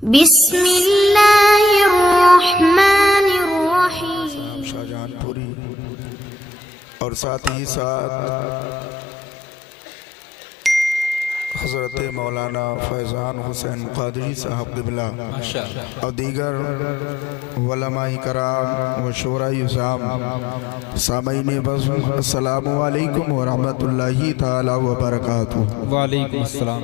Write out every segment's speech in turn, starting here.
बिस्मिल्लाहिर्रहमानिर्रहीम। शाहजहानपुरी और साथ ही साथ हज़रत मौलाना फैज़ान हुसैन क़ादरी साहब क़िबला और दीगर उलमाए कराम व शुराए इज़ाम सामईन बज़्म अस्सलामु अलैकुम व रहमतुल्लाहि तआला व बरकातुहू। वालेकुम अस्सलाम।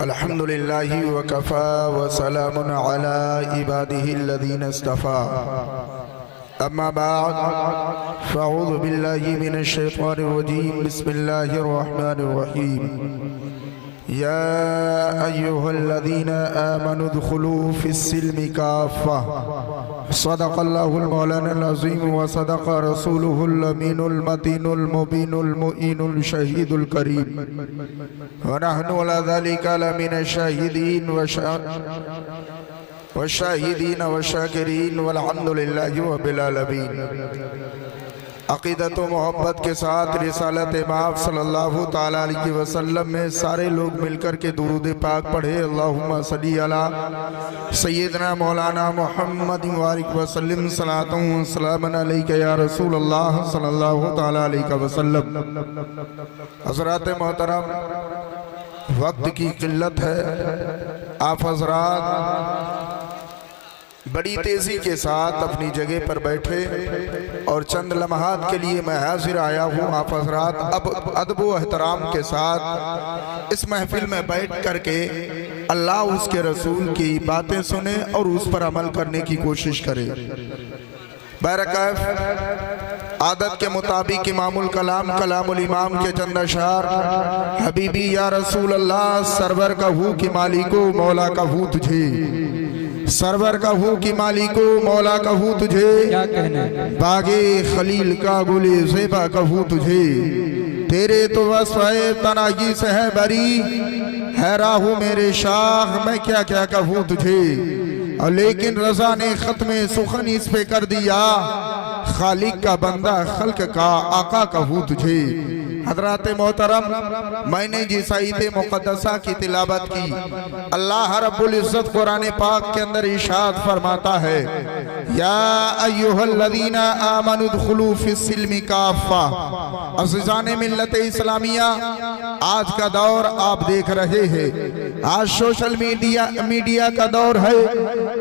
अल्हम्दुलिल्लाहि व कफ़ा व सलामुन अला इबादिहिल्लज़ीना इस्तफ़ा। अम्मा बाद फ़अऊज़ु बिल्लाहि मिनश्शैतानिर्रजीम। बिस्मिल्लाहिर्रहमानिर्रहीम। या अय्युहल्लज़ीना आमनु उद्खुलू फ़िस्सिल्मि काफ़्फ़ा। सदक़ल्लाहुल मौलानाल अज़ीम व सदक़ रसूलुहुल अमीनुल मतीनुल मुबीनुल मुईनुल शहीदुल करीम व नहनु अला ज़ालिका लमिनश शाहिदीन व शाहिदीन व शाकिरीन वल्हम्दुलिल्लाहि रब्बिल आलमीन। अक़ीदत व मोहब्बत के साथ रिसालत माफ़ सल्लल्लाहु ताला अलैहि वसल्लम में सारे लोग मिलकर के दुरूद पाक पढ़े। अल्लाहुम्मा सल्ली अला सय्यदना मौलाना मुहम्मद व सल्लिम सलातुन व सलामुन अलैका या रसूल अल्लाह सल्लल्लाहु ताला अलैहि वसल्लम। हज़रात मोहतरम, वक्त की किल्लत है। आप हज़रात बड़ी तेज़ी के साथ अपनी जगह पर बैठे और चंद लम्हात के लिए मैं हाजिर आया हूँ। आप हज़रात अब अदब व एहतराम के साथ इस महफिल में बैठ करके अल्लाह उसके रसूल की बातें सुने और उस पर अमल करने की कोशिश करें। बैरकैफ आदत के मुताबिक इमामुल कलाम कलामुल इमाम के चंद अशार। हबीबी या रसूल अल्लाह, सरवर का हूँ कि मालिको मौला का हूँ तुझे, सरवर का हूँ कि मालिको मौला का हूँ तुझे, क्या कहने बागे खलील का गुले ज़ेबा का हूँ तुझे। तेरे तो वस्फ़े तनागी से है बरी, है राहू मेरे शाख मैं क्या क्या कहूँ तुझे। और लेकिन रज़ा ने ख़त्मे सुखन इस पे कर दिया, खालिक का बंदा खल्क का आका कहूँ तुझे। हज़रात मोहतरम, मैंने जिस आयत मुक़द्दसा की तिलावत की, अल्लाह रब्बुल इज़्ज़त कुरान पाक के अंदर इरशाद फरमाता है, या अय्युहल्लज़ीना आमनु उद्खुलू फ़िस्सिल्मि काफ़्फ़ा। अज़ीज़ाने मिल्लत इस्लामिया, आज का दौर आप देख रहे हैं। आज सोशल मीडिया का दौर है।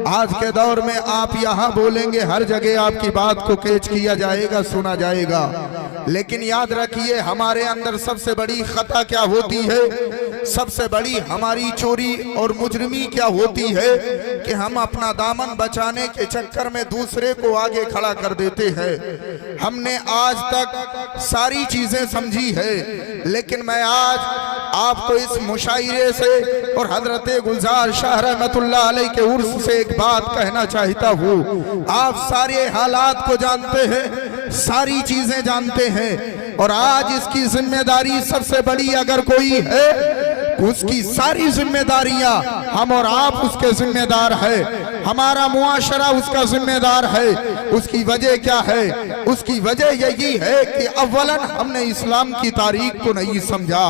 आज के दौर में आप यहाँ बोलेंगे, हर जगह आपकी बात को कैच किया जाएगा, सुना जाएगा। लेकिन याद रखिए, हमारे अंदर सबसे बड़ी खता क्या होती है, सबसे बड़ी हमारी चोरी और मुजरिमी क्या होती है कि हम अपना दामन बचाने के चक्कर में दूसरे को आगे खड़ा कर देते हैं। हमने आज तक सारी चीजें समझी है, लेकिन मैं आज आपको इस मुशायरे से और हजरत गुलजार शाह रहमतुल्लाह अलैह के उर्स से एक बात कहना चाहता हूँ। आप सारे हालात को जानते हैं, सारी चीजें जानते हैं, और आज इसकी जिम्मेदारी सबसे बड़ी अगर कोई है, उसकी सारी जिम्मेदारियां हम और आप उसके जिम्मेदार है। हमारा मुआशरा उसका जिम्मेदार है। उसकी वजह क्या है? उसकी वजह यही है कि अव्वलन हमने इस्लाम की तारीख को नहीं समझा,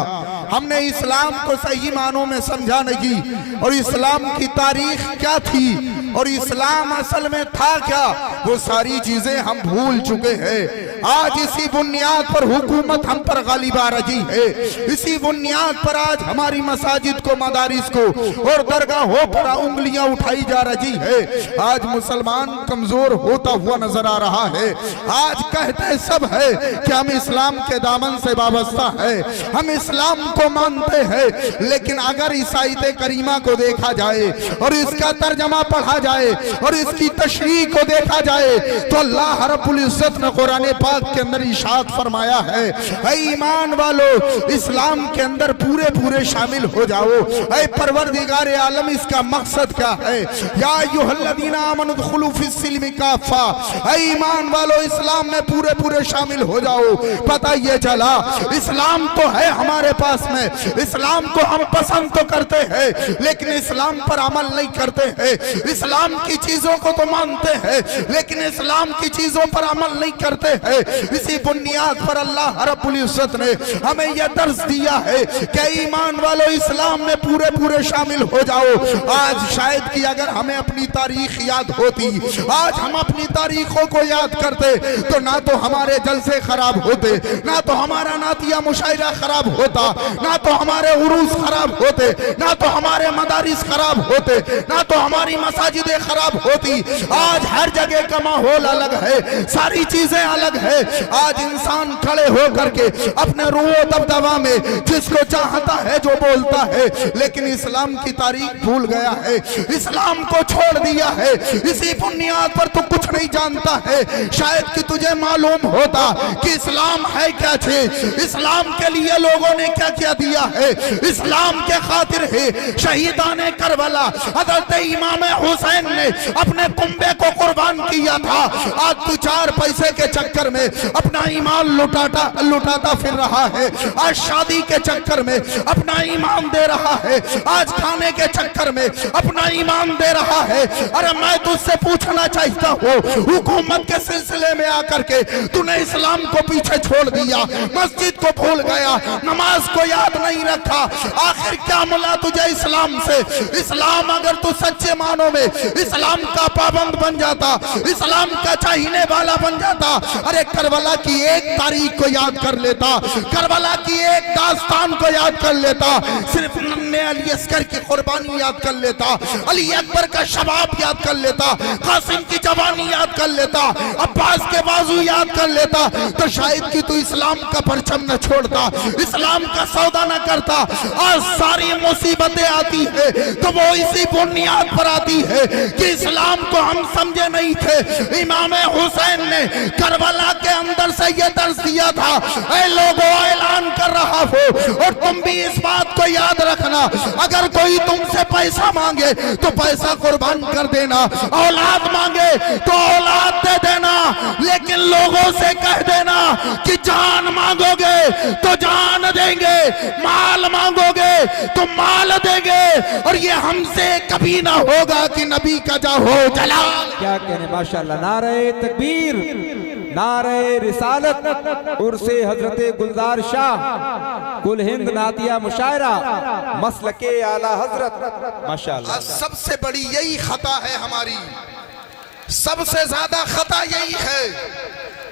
हमने इस्लाम को सही मानों में समझा नहीं, और इस्लाम की तारीख क्या थी और इस्लाम असल में था क्या, वो सारी चीजें हम भूल चुके हैं। आज इसी बुनियाद पर हुकूमत हम पर गालिब आ रही है। इसी बुनियाद पर आज हमारी मसाजिद को, मदारिस को और दरगाहों पर उंगलियां उठाई जा रही है। आज मुसलमान कमजोर होता हुआ नजर आ रहा है। आज कहते सब है कि हम इस्लाम के दामन से वाबस्ता है, हम इस्लाम को मानते हैं, लेकिन अगर इस आयत करीमा को देखा जाए और इसका तर्जमा पढ़ा जाए और इसकी तशरीह को देखा जाए तो अल्लाह रब्बुल इज़्ज़त ने कुरान पाक के अंदर इरशाद फरमाया है, ऐ ईमान वालो, इस्लाम के अंदर पूरे पूरे शामिल हो जाओ। ऐ परवरदिगार आलम, इसका मकसद क्या है? या अय्युहल्लज़ीना आमनु उद्खुलू फ़िस्सिल्मि काफ़्फ़ा। ऐ ईमान वालो, इस्लाम में पूरे पूरे शामिल हो जाओ। पता ये चला, इस्लाम तो है हमारे पास में, इस्लाम को हम पसंद तो करते हैं, लेकिन इस्लाम पर अमल नहीं करते हैं। इस्लाम की चीजों को तो मानते हैं, लेकिन इस्लाम की चीजों पर अमल नहीं करते हैं। इसी बुनियाद पर अल्लाह रब्बुल इज्जत ने हमें यह दर्स दिया है क्या ईमान वालों इस्लाम में पूरे पूरे शामिल हो जाओ। आज शायद कि अगर हमें अपनी तारीख याद होती, आज हम अपनी तारीखों को याद करते, तो ना तो हमारे जलसे खराब होते, ना तो हमारा नातिया मुशायरा खराब होता, ना तो हमारे उरूस खराब होते, ना तो हमारे मदारिस खराब होते, ना तो हमारी मसाजिदें खराब होती। आज हर जगह का माहौल अलग है, सारी चीजें अलग है। आज इंसान खड़े होकर के अपने रूह दबदबा में जिसको चाहता है जो बोलता है, लेकिन इस्लाम की तारीख भूल गया है, इस्लाम को छोड़ दिया है। इसी बुनियाद पर तू कुछ नहीं जानता है। शायद कि तुझे मालूम होता कि इस्लाम है क्या चीज, इस्लाम के लिए लोगों ने क्या क्या दिया है। इस्लाम के खातिर ही शहीदाने करबला हजरत इमाम हुसैन ने अपने कुंबे को कुर्बान किया था। आज तू 4 पैसे के चक्कर में अपना ईमान लुटाता फिर रहा है। आज शादी के चक्कर में अपना ईमान दे रहा है, आज खाने के चक्कर में अपना ईमान दे रहा है। अरे मैं तुझसे पूछना चाहता हूँ, हुकूमत के सिलसिले में आकर के तूने इस्लाम को पीछे छोड़ दिया, मस्जिद को भूल गया, नमाज को याद नहीं रखा, आखिर क्या मिला तुझे इस्लाम से? इस्लाम अगर तू सच्चे मानो में इस्लाम का पाबंद बन जाता, इस्लाम का चाहने वाला बन जाता, अरे करबला की एक तारीख को याद कर लेता, करबला की एक दास्तान को याद कर लेता, सिर्फ नन्हे अली अस्कर की कुर्बानी याद कर लेता, अली अकबर का शबाब याद कर लेता, कासिम की जवानी याद कर लेता, अब्बास के बाजू याद कर लेता, तो शायद कि तू इस्लाम का परचम न छोड़ता, इस्लाम का सौदा न करता। आज सारी मुसीबतें आती है तो वो इसी बुनियाद पर आती है कि इस्लाम को हम समझे नहीं थे। इमाम हुसैन ने करबला के अंदर से ये दर्ज दिया था, ऐ लोगों ऐलान कर रहा हो और तुम भी इस बात को याद रखना, अगर कोई तुमसे पैसा मांगे तो पैसा कुर्बान कर देना, औलाद मांगे तो औलाद दे देना, लेकिन लोगों से कह देना कि जान मांगोगे तो जान देंगे, माल मांगोगे तो माल देंगे, और ये हमसे कभी ना होगा कि नबी का जाहो जलाल। क्या कहने, माशाअल्लाह। नारे तकबीर, नारे रिसालत, उर्से हजरत गुलजार शाह, कुल हिंद नातिया मुशायरा, मसलके आला हजरत, माशाअल्लाह। सबसे बड़ी यही खता है हमारी, सबसे ज्यादा खता यही है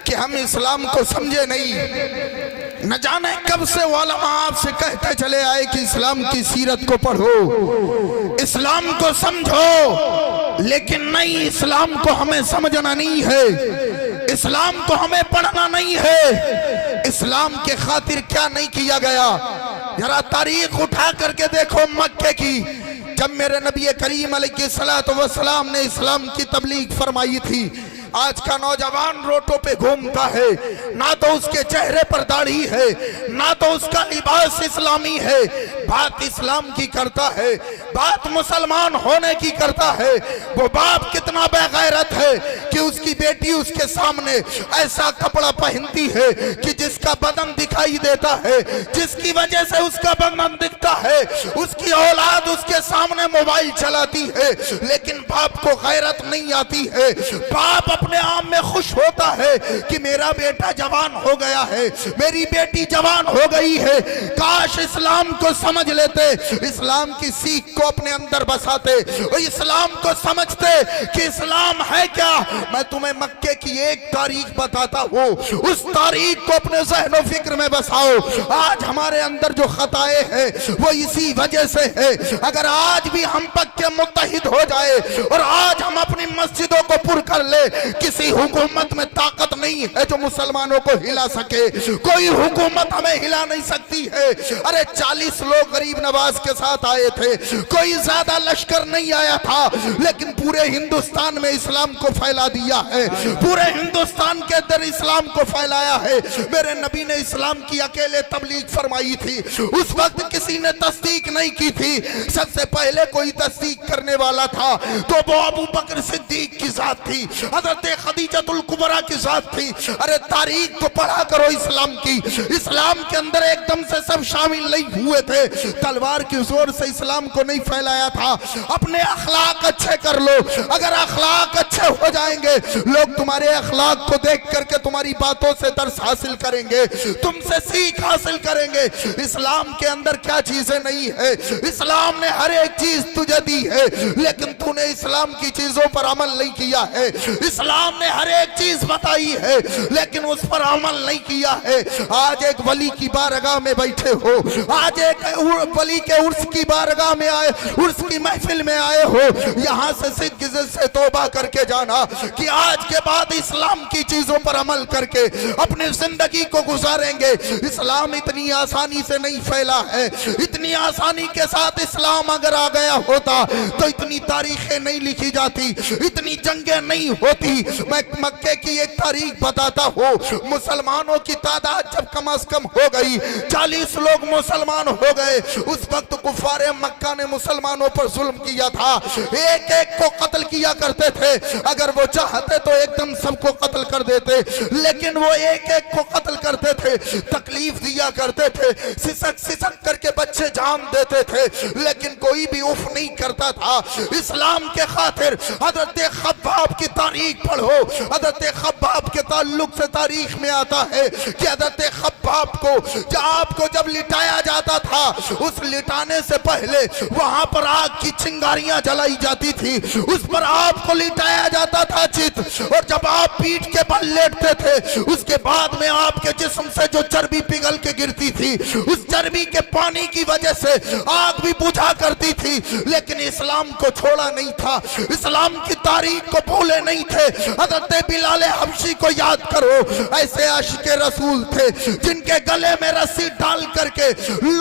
कि हम इस्लाम को समझे नहीं। न जाने कब से उलमा आपसे कहते चले आए कि इस्लाम की सीरत को पढ़ो, इस्लाम को समझो, लेकिन नहीं, इस्लाम को हमें समझना नहीं है, इस्लाम को हमें पढ़ना नहीं है। इस्लाम के खातिर क्या नहीं किया गया, जरा तारीख उठा करके देखो मक्के की, जब मेरे नबी करीम अलैहिस्सलातु वस्सलाम ने इस्लाम की तबलीग फरमाई थी। आज का नौजवान रोटों पे घूमता है, ना तो उसके चेहरे पर दाढ़ी है, ना तो उसका लिबास इस्लामी है, बात इस्लाम की करता है, बात मुसलमान होने की करता है। वो बाप कितना बेगैरत है कि उसकी बेटी उसके सामने ऐसा कपड़ा पहनती है कि जिसका बदन दिखाई देता है, जिसकी वजह से उसका बदन दिखता है। उसकी औलाद उसके सामने मोबाइल चलाती है, लेकिन बाप को गैरत नहीं आती है। बाप अपने आप में खुश होता है कि मेरा बेटा जवान हो गया है, मेरी बेटी जवान हो गई है। काश इस्लाम को समझ लेते, इस्लाम की सीख को अपने अंदर बसाते, और इस्लाम को समझते कि इस्लाम है क्या। मैं तुम्हें मक्के की एक तारीख बताता हूँ, उस तारीख को अपने ज़हन व फिक्र में बसाओ। आज हमारे अंदर जो खताएं हैं वो इसी वजह से है। अगर आज भी हम पक्के मुत्तहिद हो जाए और आज हम अपनी मस्जिदों को पुर कर ले, किसी हुकूमत में ताकत नहीं है जो मुसलमानों को हिला सके, कोई हुकूमत हमें हिला नहीं सकती है। अरे 40 लोग गरीब नवाज के साथ आए थे, कोई ज्यादा लश्कर नहीं आया था, लेकिन पूरे हिंदुस्तान में इस्लाम को फैला दिया है, पूरे हिंदुस्तान के अंदर इस्लाम को फैलाया है। मेरे नबी ने इस्लाम की अकेले तबलीग फरमाई थी। उस वक्त किसी ने तस्दीक नहीं की थी। सबसे पहले कोई तस्दीक करने वाला था तो वो अबू बकर सिद्दीक की जात थी, हजरत खदीजतुल कुबरा की जात थी। अरे तारीख को पढ़ा करो इस्लाम की। इस्लाम के अंदर एकदम से सब शामिल नहीं हुए थे, तलवार की जोर से इस्लाम को नहीं फैलाया था। अपने अखलाक अच्छे कर लो, अगर अखलाक अच्छे हो जाएंगे लोग तुम्हारे अखलाक को देख करके तुम्हारी बातों से दर्स हासिल करेंगे, तुमसे सीख हासिल करेंगे। इस्लाम के अंदर क्या चीजें नहीं है, इस्लाम ने हर एक चीज तुझे दी है, लेकिन तूने इस्लाम की चीजों पर अमल नहीं किया है। इस्लाम ने हर एक चीज बताई है लेकिन उस पर अमल नहीं किया है। आज एक वली की बारगाह में बैठे हो, आज एक वली के उर्स की बारगाह में आए, उर्स की महफिल में आए हो, यहाँ से सिद्दीक़ से तौबा करके जाना कि आज के बाद इस्लाम की चीजों पर अमल करके अपनी जिंदगी को गुजारेंगे। इस्लाम इतनी आसानी से नहीं फैला है, इतनी आसानी के साथ इस्लाम अगर आ गया होता तो इतनी तारीखें नहीं लिखी जाती, इतनी जंगें नहीं होती। मैं मक्के की एक तारीख बताता हूँ, मुसलमानों की तादाद जब कम से कम हो गई, 40 लोग मुसलमान हो गए, उस वक्त कुफारे मक्का ने मुसलमानों पर जुल्म किया था, एक एक को कत्ल किया करते थे। अगर वो चाहते तो एकदम सबको कत्ल कर देते, लेकिन वो एक एक को कत्ल करते थे, तकलीफ दिया करते थे, सिसक सिसक करके बच्चे जान देते थे, लेकिन कोई भी उफ नहीं करता था। इस्लाम के खातिर हजरत खब्बाब की तारीख पढ़ो। हजरत खब्बाब के ताल्लुक से तारीख में आता है कि हजरत खब्बाब को आपको जब लिटाया जाता था, उस लिटाने से पहले वहां पर आग की चिंगारियां जलाई जाती थी, उस पर आपको लिटाया जाता था चित, और जब आप पीठ के बल लेटते थे उसके बाद में आपके जिस्म से जो चर्बी पिघल के गिरती थी, उस चर्बी के पानी की वजह से आग भी बुझा करती थी, लेकिन इस्लाम को छोड़ा नहीं था, इस्लाम की तारीख को भूले नहीं थे। हजरत बिलाल हबशी को याद करो, ऐसे आशिके रसूल थे जिनके गले में रस्सी डाल करके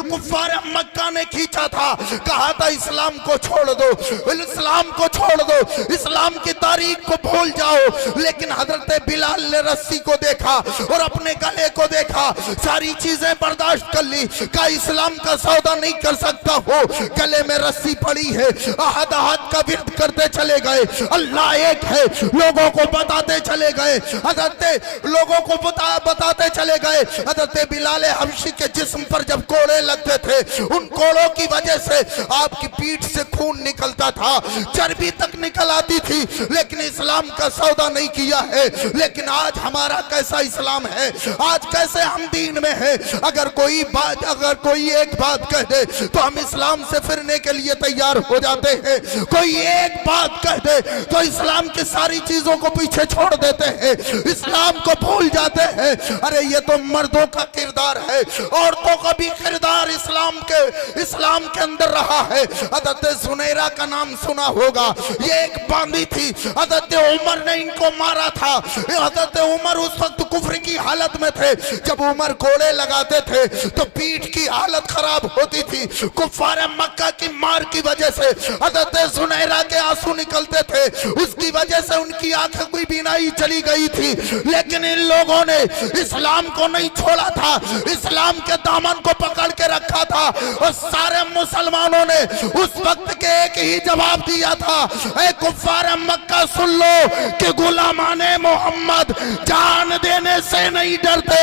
कुफ्फार मक्का ने खींचा था, कहा था इस्लाम को छोड़ दो, इस्लाम को छोड़ दो, इस्लाम की तारीख को भूल जाओ। लेकिन हजरत बिलाल ने रस्सी को देखा और अपने गले को देखा, सारी चीजें बर्दाश्त कर ली, का इस्लाम का सौदा नहीं कर सकता हो, गले में रस्सी पड़ी है, अहद अहद का विर्द करते चले गए, अल्लाह एक है लोगों को बताते चले गए, हजरत लोगों को बताते चले गए। हजरत बिलाल हबशी के जिस्म पर जब कोड़े लगते थे, उन कोड़ों की वजह से आपकी पीठ से खून निकलता था, चर्बी तक निकल आती थी, लेकिन इस्लाम का सौदा नहीं किया है। लेकिन आज हमारा कैसा इस्लाम है, आज कैसे हम दीन में है, अगर कोई एक बात कह दे तो हम इस्लाम से फिरने के लिए तैयार हो जाते हैं, कोई एक बात कह दे तो इस्लाम की सारी चीजों को पीछे छोड़ देते हैं, इस्लाम को भूल जाते हैं। अरे ये तो मर्दों का किरदार है, औरतों का भी किरदार इस्लाम के अंदर रहा है। हजरत सुनैरा का नाम सुना होगा, ये एक बांदी थी, हजरत उमर ने इनको मारा था। हजरत उमर उस वक्त कुफ्र की हालत में थे, जब उमर कोड़े लगाते थे तो पीठ की हालत खराब होती थी, कुफ्फार मक्का की मार की वजह से हजरत सुनैरा के आंसू निकलते थे, उसकी वजह से उनकी आंखों की बीनाई चली गई थी। लेकिन इन लोगों ने इस्लाम को नहीं छोड़ा था, इस्लाम के दामन को पकड़ के रखा था, और सारे मुसलमानों ने उस वक्त के एक ही जवाब दिया था, ऐ कुफ्फार मक्का सुन लो कि गुलामाने मोहम्मद जान देने से नहीं डरते,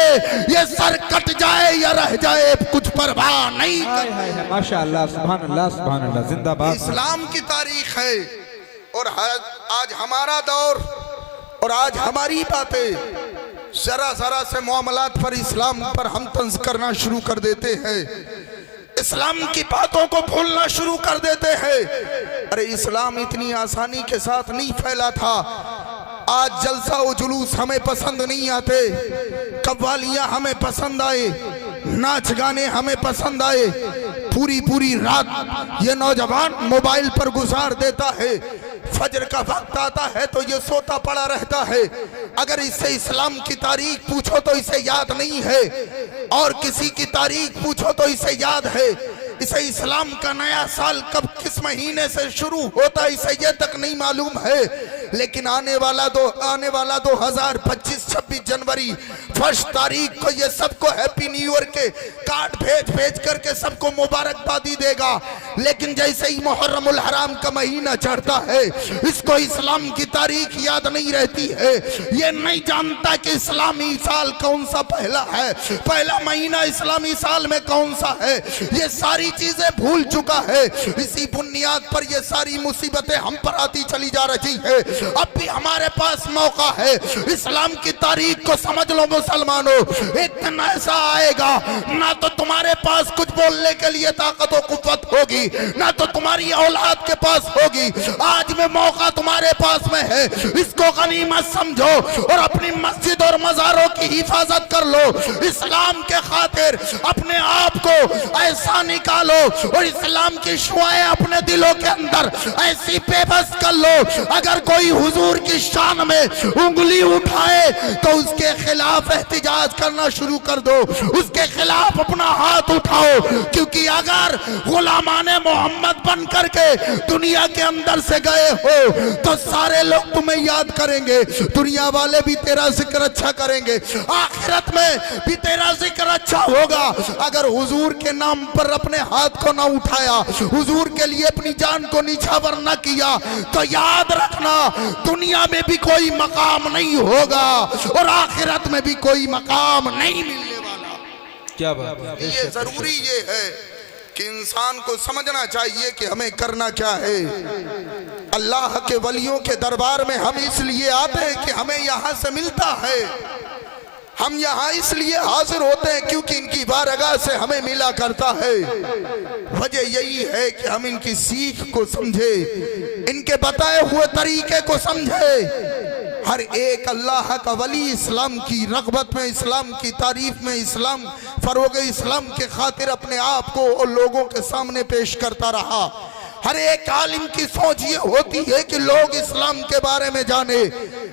ये सर कट जाए या रह जाए कुछ परवाह नहीं करते। माशाअल्लाह, सुभान अल्लाह, सुभान अल्लाह, जिंदाबाद। इस्लाम की तारीख है, और आज हमारा दौर और आज हमारी बातें जरा जरा से मामलात पर इस्लाम पर हम तंज करना शुरू कर देते हैं, इस्लाम की बातों को भूलना शुरू कर देते हैं। अरे इस्लाम इतनी आसानी के साथ नहीं फैला था। आज जलसा और जुलूस हमें पसंद नहीं आते, कव्वालियां हमें पसंद आए, नाच गाने हमें पसंद आए, पूरी पूरी रात ये नौजवान मोबाइल पर गुजार देता है, फजर का वक्त आता है तो ये सोता पड़ा रहता है। अगर इससे इस्लाम की तारीख पूछो तो इसे याद नहीं है, और किसी की तारीख पूछो तो इसे याद है। इसे इस्लाम का नया साल कब किस महीने से शुरू होता है इसे ये तक नहीं मालूम है। लेकिन आने वाला 2025 26 जनवरी 1 तारीख को ये सबको हैप्पी न्यू ईयर के कार्ड भेज करके सबको मुबारकबादी देगा, लेकिन जैसे ही मुहर्रमुल हराम का महीना चढ़ता है इसको इस्लाम की तारीख याद नहीं रहती है। ये नहीं जानता कि इस्लामी साल कौन सा पहला है, पहला महीना इस्लामी साल में कौन सा है, ये सारी चीजें भूल चुका है। इसी बुनियाद पर ये सारी मुसीबतें हम पर आती चली जा रही है। अब भी हमारे पास मौका है, इस्लाम की तारीख को समझ लो मुसलमानों। एक दिन ऐसा आएगा ना तो तुम्हारे पास कुछ बोलने के लिए ताकत और कुव्वत होगी, ना तो तुम्हारी औलाद के पास होगी। आज में मौका तुम्हारे पास में है, इसको गनीमत समझो और अपनी मस्जिद और मज़ारों की हिफाजत कर लो। इस्लाम के खातिर अपने आप को ऐसा निकालो और इस्लाम की शुआएं अपने दिलों के अंदर ऐसी बेबस कर लो, अगर कोई हुजूर की शान में उंगली उठाए तो उसके खिलाफ एहतिजाज करना शुरू कर दो, उसके खिलाफ अपना हाथ उठाओ। क्योंकि अगर गुलामाने मोहम्मद बन करके दुनिया के अंदर से गए हो तो सारे लोग तुम्हें याद करेंगे, दुनिया वाले भी तेरा जिक्र अच्छा करेंगे, आखिरत में भी तेरा जिक्र अच्छा होगा। अगर हुजूर के नाम पर अपने हाथ को ना उठाया, हुजूर के लिए अपनी जान को निछावर न किया तो याद रखना दुनिया में भी कोई मकाम नहीं होगा और आखिरत में भी कोई मकाम नहीं मिलने वाला। क्या बात है। ये जरूरी ये है कि इंसान को समझना चाहिए कि हमें करना क्या है। अल्लाह के वलियों के दरबार में हम इसलिए आते हैं कि हमें यहाँ से मिलता है, हम यहाँ इसलिए हाजिर होते हैं क्योंकि इनकी बारगाह से हमें मिला करता है। वजह यही है कि हम इनकी सीख को समझे, इनके बताए हुए तरीके को समझे। हर एक अल्लाह का वली इस्लाम की रग़बत में, इस्लाम की तारीफ में, इस्लाम फरोग इस्लाम के खातिर अपने आप को और लोगों के सामने पेश करता रहा। हर एक आलिम की सोच ये होती है कि लोग इस्लाम के बारे में जाने,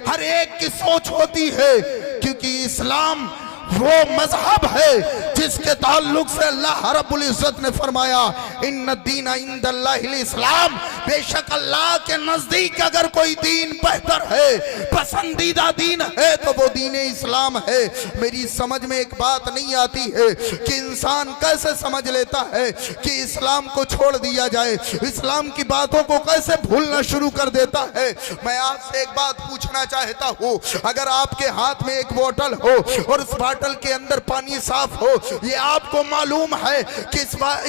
हर एक की सोच होती है क्योंकि इस्लाम वो मजहब है जिसके ताल्लुक से अल्लाह रब्बुल इज्जत ने फरमाया इन्नद्दीन इंदल्लाहिल इस्लाम, बेशक अल्लाह के नजदीक अगर कोई दीन बेहतर है, पसंदीदा दीन है तो वो दीन इस्लाम है। मेरी समझ में एक बात नहीं आती है कि इंसान कैसे समझ लेता है कि इस्लाम को छोड़ दिया जाए, इस्लाम की बातों को कैसे भूलना शुरू कर देता है। मैं आपसे एक बात पूछना चाहता हूँ, अगर आपके हाथ में एक बोतल हो और उस बोतल के अंदर पानी साफ हो, ये आपको मालूम है कि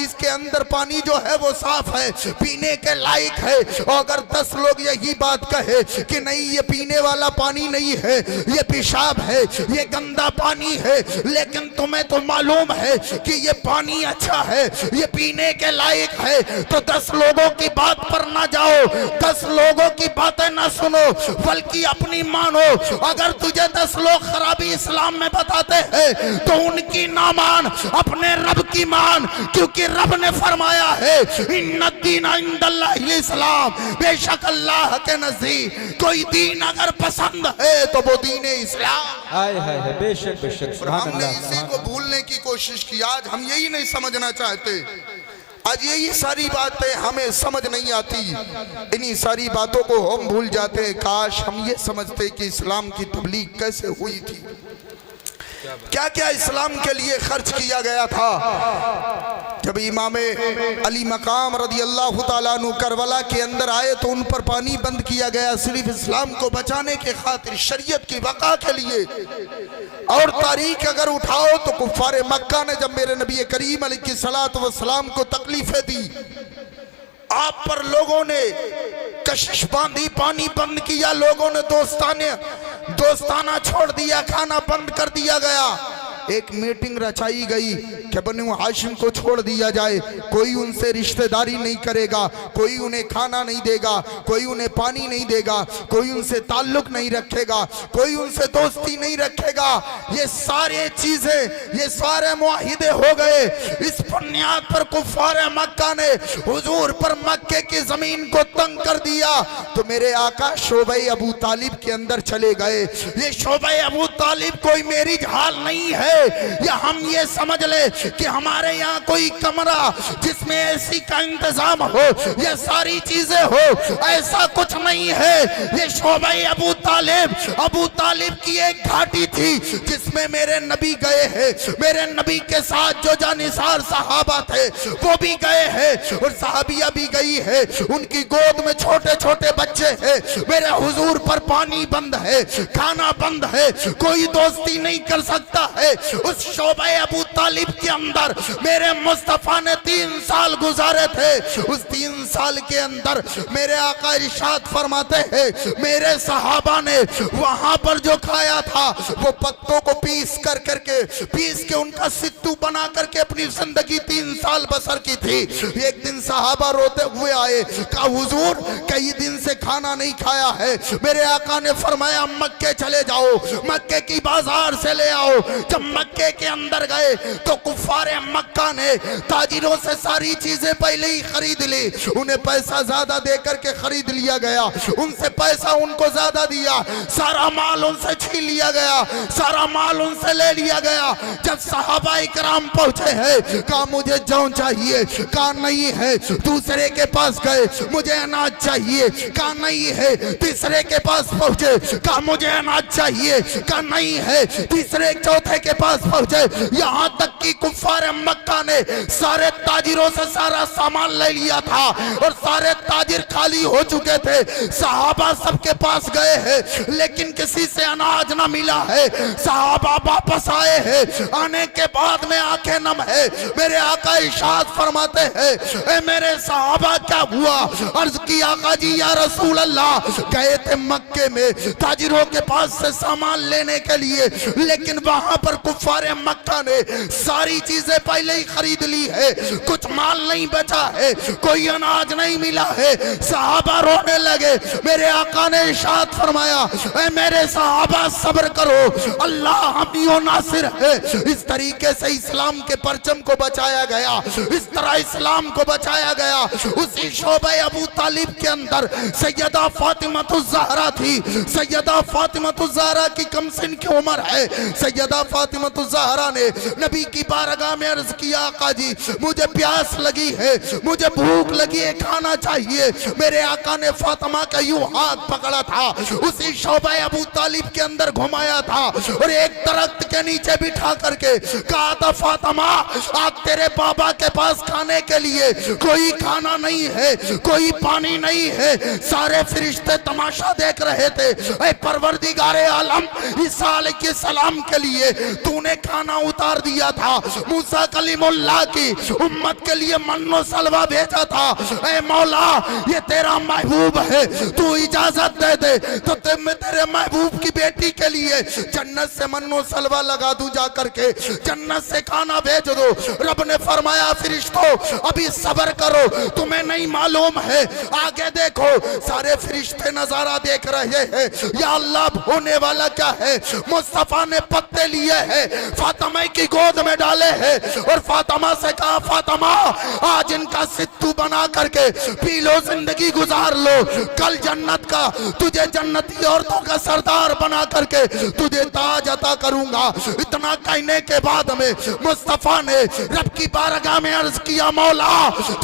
इसके अंदर पानी जो है वो साफ है, पीने के लायक है, और अगर 10 लोग यही बात कहे कि नहीं ये पीने वाला पानी नहीं है, ये पेशाब है, ये गंदा पानी है, लेकिन तुम्हें तो मालूम है कि ये पानी अच्छा है, ये पीने के लायक है, तो 10 लोगों की बात पर ना जाओ, 10 लोगों की बातें ना सुनो, बल्कि अपनी मानो। अगर तुझे 10 लोग खराबी इस्लाम में बताते है तो उनकी ना मान, अपने रब की मान, क्योंकि रब ने फरमाया है इन्नद्दीन इंदल्लाहिल इस्लाम, बेशक अल्लाह के नजदीक कोई दीन अगर पसंद है तो वो दीन इस्लाम। हाय हाय हाय, बेशक बेशक, सुभान हमने अल्लाह। इसी को भूलने की कोशिश की, आज हम यही नहीं समझना चाहते, आज यही सारी बातें हमें समझ नहीं आती, इन्हीं सारी बातों को हम भूल जाते हैं। काश हम ये समझते कि इस्लाम की तबलीग कैसे हुई थी, क्या क्या इस्लाम के लिए खर्च किया गया था। जब इमाम अली मकाम रदी अल्लाह तआला अन्हु करबला के अंदर आए तो उन पर पानी बंद किया गया, सिर्फ इस्लाम को बचाने के खातिर, शरीयत की बका के लिए। और तारीख अगर उठाओ तो कुफ्फार मक्का ने जब मेरे नबी करीम अलैहिस्सलातु वस्सलाम को तकलीफें दी, आप पर लोगों ने कशिश बांधी, पानी बंद किया, लोगों ने दोस्ताना छोड़ दिया, खाना बंद कर दिया गया। एक मीटिंग रचाई गई कि बनु हाशिम को छोड़ दिया जाए, कोई उनसे रिश्तेदारी नहीं करेगा, कोई उन्हें खाना नहीं देगा, कोई उन्हें पानी नहीं देगा, कोई उनसे ताल्लुक नहीं रखेगा, कोई उनसे दोस्ती नहीं रखेगा। ये सारे चीजें, ये सारे मुआहिदे हो गए। इस बुनियाद पर कुफ्फार मक्का ने हुजूर पर मक्के की जमीन को तंग कर दिया तो मेरे आका शोबे अबू तालिब के अंदर चले गए। ये शोबे अबू तालिब कोई मेरी हाल नहीं है, ले या हम ये समझ ले कि हमारे यहाँ कोई कमरा जिसमें एसी का इंतजाम हो, ये सारी चीजें हो, ऐसा कुछ नहीं है। ये शोबे अबू तालिब की एक घाटी थी जिसमें मेरे नबी गए हैं, मेरे नबी के साथ जो जानिसार सहाबा थे वो भी गए हैं और सहाबिया भी गई है। उनकी गोद में छोटे छोटे बच्चे हैं। मेरे हुजूर पर पानी बंद है, खाना बंद है, कोई दोस्ती नहीं कर सकता है। उस शोबे अबू तालिब के अंदर मेरे मुस्तफा ने 3 साल गुजारे थे। उस 3 साल के अंदर मेरे आका इरशाद फरमाते हैं, मेरे सहाबा ने वहां पर जो खाया था वो पत्तों को पीस के उनका सित्तू बना करके अपनी जिंदगी 3 साल बसर की थी। एक दिन सहाबा रोते हुए आए, कहा हुजूर कई दिन से खाना नहीं खाया है। मेरे आका ने फरमाया मक्के चले जाओ, मक्के की बाजार से ले आओ। जब मक्के के अंदर गए तो कुफारे मक्का ने ताजिरों से सारी चीजें पहले ही खरीद ली। उन्हें पैसा ज्यादा दे करके खरीद लिया गया, उनसे पैसा उनको ज्यादा दिया, सारा माल उनसे छीन लिया गया, सारा माल उनसे ले लिया गया। जब सहाबा इकराम पहुंचे हैं, कहा मुझे जौ चाहिए, कहा नहीं है। दूसरे के पास गए, मुझे अनाज चाहिए, कहा नहीं है। तीसरे के पास पहुंचे, कहा मुझे अनाज चाहिए, कहा नहीं है। तीसरे चौथे के पास पहुंचे, यहाँ तक कि कुफार मक्का ने सारे ताजिरों से सारा सामान ले लिया था और सारे ताजिर खाली हो चुके थे। सहाबा सबके पास गए हैं लेकिन किसी से अनाज ना मिला है। सहाबा वापस आए हैं, आने के बाद में आंखें नम है। मेरे आका इरशाद फरमाते हैं, ए मेरे सहाबा क्या हुआ? अर्ज की आका जी या रसूल अल्लाह, गए थे मक्के में ताजिरों के पास से सामान लेने के लिए, लेकिन वहां पर कुफारे मक्का ने सारी चीजें पहले ही खरीद ली है, कुछ माल नहीं बचा है, कोई अनाज नहीं मिला है। सहाबा रोने लगे। मेरे आका ने इरशाद फरमाया, ए मेरे सहाबा सब्र करो, अल्लाह हमियो नासिर है। इस तरीके से इस्लाम के परचम को बचाया गया, इस तरह इस्लाम को बचाया गया। उसी शोबे अबू तालिब के अंदर सैयदा फातिमा-तुज़-ज़हरा थी। सैयदा फातिमा-तुज़-ज़हरा की कम सिन की उम्र है। सैयदा फातिमा-तुज़-ज़हरा ने नबी की बारगाह में अर्ज किया, आका जी मुझे प्यास लगी है, मुझे भूख लगी है, खाना चाहिए। मेरे आका ने फातिमा का यूं हाथ पकड़ा था, उसी शोबे अबू तालिब के अंदर घुमाया था और एक दरख्त के नीचे बिठा करके कहा था, फातिमा आज तेरे बाबा के पास खाने के लिए कोई खाना नहीं है, कोई पानी नहीं है। सारे फरिश्ते तमाशा देख रहे थे। ऐ परवरदिगारे आलम, ईसा अलैहिस्सलाम के लिए तूने खाना उतार दिया था, मूसा कलीमुल्लाह की उम्मत के लिए मन्नो सलवा भेजा था। ऐ मौला ये तेरा महबूब है, तू इजाजत दे दे तो मैं तेरे महबूब की बेटी के लिए जन्नत से मन्नो सलवा लगा दूं, जा करके जन्नत से खाना भेज दो। रब ने फरमाया, फरिश्तों अभी सब्र करो, तुम्हें नहीं मालूम है, आगे देखो। सारे फरिश्ते नजारा देख रहे हैं। या अल्लाह होने वाला क्या है? मुस्तफा ने पत्ते लिए हैं, फातिमा की गोद में डाले हैं और फातिमा से कहा, फातिमा आज इनका सित्तू बना करके पी लो, जिंदगी गुजार लो, कल जन्नत का तुझे जन्नती औरतों का सरदार बना करके तुझे ताज अता करूंगा। इतना कहने के बाद में मुस्तफा ने रब की बारगाह में अर्ज किया, मौला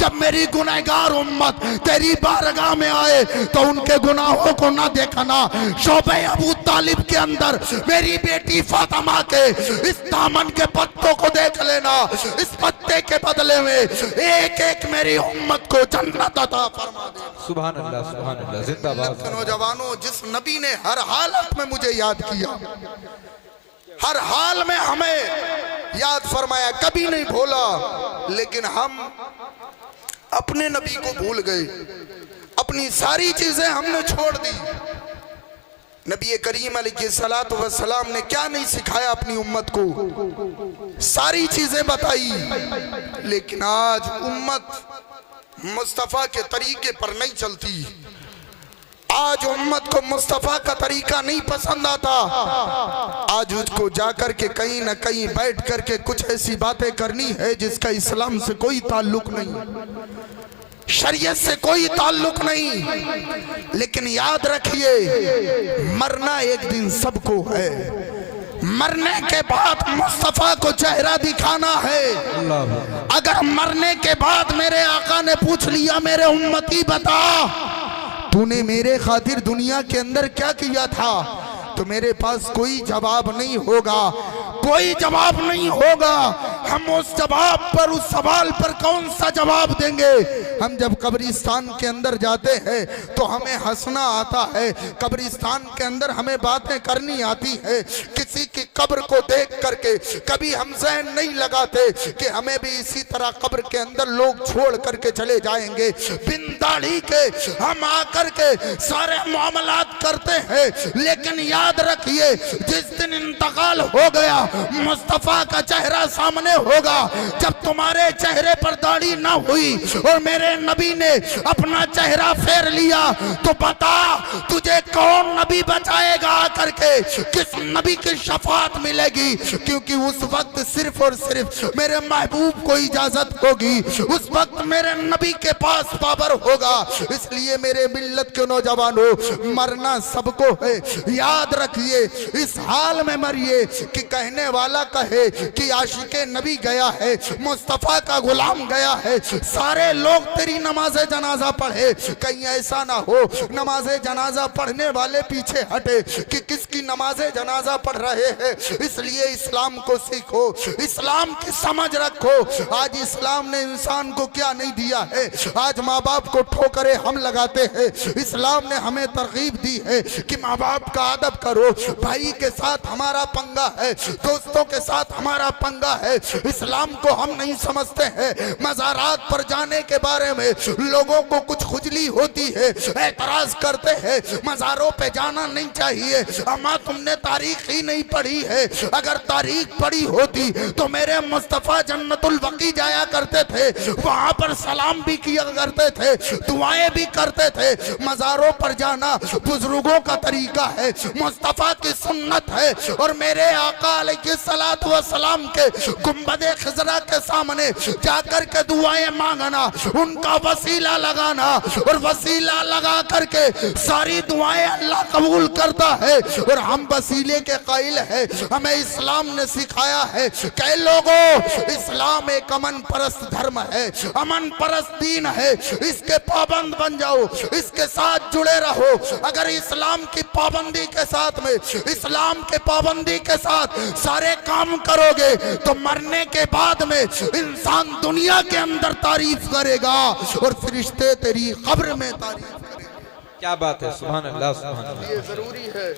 जब मेरी गुनहगार उम्मत तेरी बारगाह में आए तो उनके गुनाहों को ना देखना। शोबे अबू तालिब के अंदर मेरी बेटी फातिमा के इस दामन के पत्तों को देख लेना। इस पत्ते के बदले में एक एक मेरी उम्मत को जन्नत अता फरमा दे। सुभान अल्लाह, सुभान अल्लाह, जिंदाबाद। नौजवानों, जिस नबी ने हर हालत में मुझे याद किया, हर हाल में हमें याद फरमाया, कभी नहीं भूला, लेकिन हम अपने नबी को भूल गए, अपनी सारी चीजें हमने छोड़ दी। नबी करीम अलैहिस्सलातु वस्सलाम ने क्या नहीं सिखाया अपनी उम्मत को, सारी चीजें बताई, लेकिन आज उम्मत मुस्तफा के तरीके पर नहीं चलती। आज उम्मत को मुस्तफा का तरीका नहीं पसंद आता। आज उसको जाकर के कहीं ना कहीं बैठ करके कुछ ऐसी बातें करनी है जिसका इस्लाम से कोई ताल्लुक नहीं, शरीयत से कोई ताल्लुक नहीं। लेकिन याद रखिए, मरना एक दिन सबको है। मरने के बाद मुस्तफा को चेहरा दिखाना है। अगर मरने के बाद मेरे आका ने पूछ लिया मेरे उम्मती बता तूने मेरे खातिर दुनिया के अंदर क्या किया था, तो मेरे पास कोई जवाब नहीं होगा, कोई जवाब नहीं होगा। हम उस जवाब पर, उस सवाल पर कौन सा जवाब देंगे? हम जब कब्रिस्तान के अंदर जाते हैं तो हमें हंसना आता है, कब्रिस्तान के अंदर हमें बातें करनी आती है। किसी की कब्र को देख करके कभी हम सहन नहीं लगाते कि हमें भी इसी तरह कब्र के अंदर लोग छोड़ करके चले जाएंगे। बिन दाढ़ी के हम आकर के सारे मामलात करते हैं, लेकिन याद रखिए जिस दिन इंतकाल हो गया मुस्तफा का चेहरा सामने होगा। जब तुम्हारे चेहरे पर दाढ़ी ना हुई और मेरे नबी ने अपना चेहरा फेर लिया तो बता तुझे कौन नबी बचाएगा आकर के, किस नबी की शफाअत मिलेगी? क्योंकि उस वक्त सिर्फ और सिर्फ मेरे महबूब को इजाजत होगी, उस वक्त मेरे नबी के पास पावर होगा। इसलिए मेरे मिल्लत के नौजवानों, मरना सबको है, याद रखिए। इस हाल में मरिए कि कहने वाला कहे कि आशिके नबी गया है, मुस्तफा का गुलाम गया है, सारे लोग तेरी नमाज़े जनाजा पढ़े। कहीं ऐसा ना हो नमाज़े जनाजा पढ़ने वाले पीछे हटे कि किसकी नमाज़े जनाजा पढ़ रहे हैं। इसलिए इस्लाम को सीखो, इस्लाम की समझ रखो। आज इस्लाम ने इंसान को क्या नहीं दिया है। आज माँ बाप को ठोकरे हम लगाते हैं, इस्लाम ने हमें तरगीब दी है कि माँ बाप का अदब करो। भाई के साथ हमारा पंगा है, दोस्तों के साथ हमारा पंगा है। इस्लाम को हम नहीं समझते हैं। मज़ारात पर जाने के बारे में लोगों को कुछ खुजली होती है, एतराज करते हैं मज़ारों पे जाना नहीं चाहिए। अम्मा तुमने तारीख ही नहीं पढ़ी है, अगर तारीख पढ़ी होती तो मेरे मुस्तफ़ा जन्नतुल बकी जाया करते थे, वहां पर सलाम भी किया करते थे, दुआएं भी करते थे। मज़ारों पर जाना बुजुर्गों का तरीका है, मुस्तफ़ा की सुन्नत है। और मेरे आका अलैहिस्सलातु वस्सलाम के गुंबदे खिजरा के सामने जाकर के दुआएं मांगना, उनका वसीला लगाना, और वसीला लगा करके सारी दुआएं अल्लाह कबूल करता है। और हम वसीले के कायल है, हमें इस्लाम ने सिखाया है। कई लोगों, इस्लाम एक अमन परस्त धर्म है, अमन परस्त दीन है, इसके पाबंद बन जाओ, इसके साथ जुड़े रहो। अगर इस्लाम की पाबंदी के साथ में, इस्लाम के पाबंदी के साथ सारे काम करोगे तो मरने के बाद में इंसान दुनिया के अंदर तारीफ करेगा और फरिश्ते तेरी कब्र में तारीफ करेंगे। क्या बात है, सुभान अल्लाह, सुभान अल्लाह। ये जरूरी है,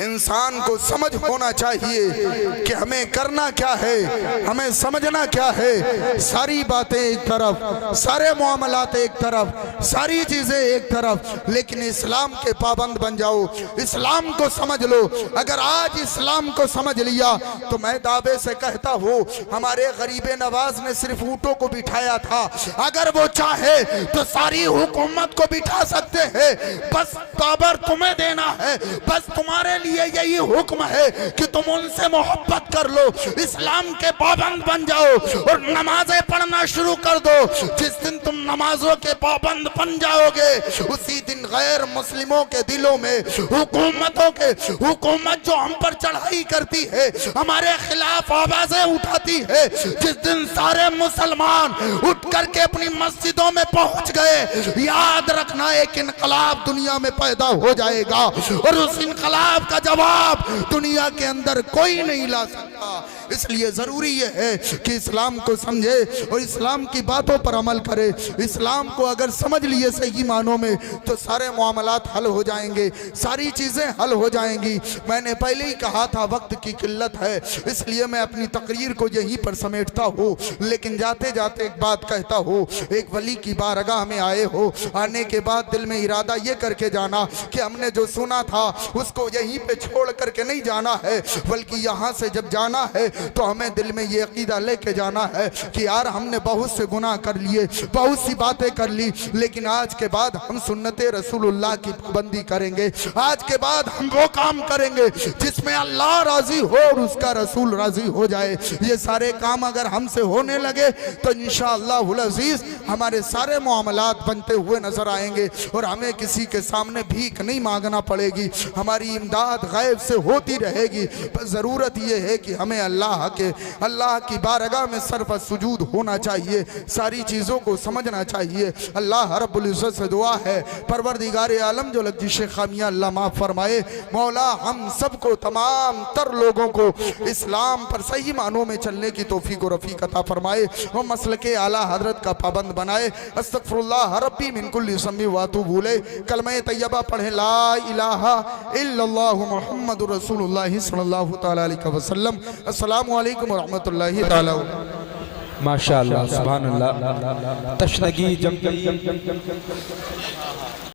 इंसान को समझ होना चाहिए कि हमें करना क्या है, हमें समझना क्या है। सारी बातें एक तरफ, सारे मामलात एक तरफ, सारी चीजें एक तरफ, लेकिन इस्लाम के पाबंद बन जाओ, इस्लाम को समझ लो। अगर आज इस्लाम को समझ लिया तो मैं दावे से कहता हूँ हमारे गरीबे नवाज ने सिर्फ ऊँटों को बिठाया था, अगर वो चाहे तो सारी हुकूमत को बिठा सकते हैं। बस पावर तुम्हें देना है, बस तुम्हारे लिए यही हुक्म है कि तुम उनसे मोहब्बत कर लो, इस्लाम के पाबंद बन जाओ और नमाजें पढ़ना शुरू कर दो। जिस दिन तुम नमाजों के पाबंद बन जाओगे उसी दिन गैर मुस्लिमों के दिलों में हुकूमतों के, हुकूमत जो हम पर चढ़ाई करती है, हमारे खिलाफ आवाजें उठाती है, जिस दिन सारे मुसलमान उठ करके अपनी मस्जिदों में पहुंच गए, याद रखना एक इनकलाब दुनिया में पैदा हो जाएगा और उस इनकलाब का जवाब दुनिया के अंदर कोई नहीं ला सकता। इसलिए जरूरी यह है कि इस्लाम को समझे और इस्लाम की बातों पर अमल करे। इस्लाम को अगर समझ लिए सही मानों में तो सारे मामलात हल हो जाएंगे, सारी चीजें हल हो जाएंगी। मैंने पहले ही कहा था वक्त की किल्लत है, इसलिए मैं अपनी तकरीर को यहीं पर समेटता हूँ। लेकिन जाते जाते एक बात कहता हूँ, एक वली की बारगाह में आए हो, आने के बाद दिल में इरादा ये करके जाना कि हमने जो सुना था उसको यहीं पे छोड़ करके नहीं जाना है, बल्कि यहाँ से जब जाना है तो हमें दिल में ये अकीदा लेके जाना है कि यार हमने बहुत से गुनाह कर लिए, बहुत सी बातें कर ली, लेकिन आज के बाद हम सुन्नते रसूलुल्लाह की पाबंदी करेंगे। आज के बाद हम वो काम करेंगे जिसमें अल्लाह राजी हो और उसका रसूल राजी हो जाए। ये सारे काम अगर हमसे होने लगे तो इंशाअल्लाहुल अजीज हमारे सारे मामलात बनते हुए नजर आएंगे और हमें किसी के सामने भीख नहीं मांगना पड़ेगी, हमारी इमदाद गैब से होती रहेगी। बस ज़रूरत यह है कि हमें अल्लाह की बारगाह में सर पर सुजूद होना चाहिए, सारी चीज़ों को समझना चाहिए। अल्लाह रब्बुल इज़्ज़त से दुआ है परवरदिगार आलम जो लग्जिश खामियां अल्लाह माफ़ फरमाए। मौला हम सबको तमाम तर लोगों को इस्लाम पर सही मानों में चलने की तौफीक और रफ़ीक अता फरमाए और मसलके आला हजरत का पाबंद बनाए। अस्तगफिरुल्लाह रब्बी मिन कुल्ली ज़म्बि व अतूबु इलैह। कलमा तैयबा पढ़े ला इलाहा इल्लल्लाह मुहम्मदुर रसूलुल्लाह सल्लल्लाहु तआला अलैहि वसल्लम। अस्सलामु अलैकुम व रहमतुल्लाहि तआला। माशाअल्लाह, सुभान अल्लाह। तशनगी जम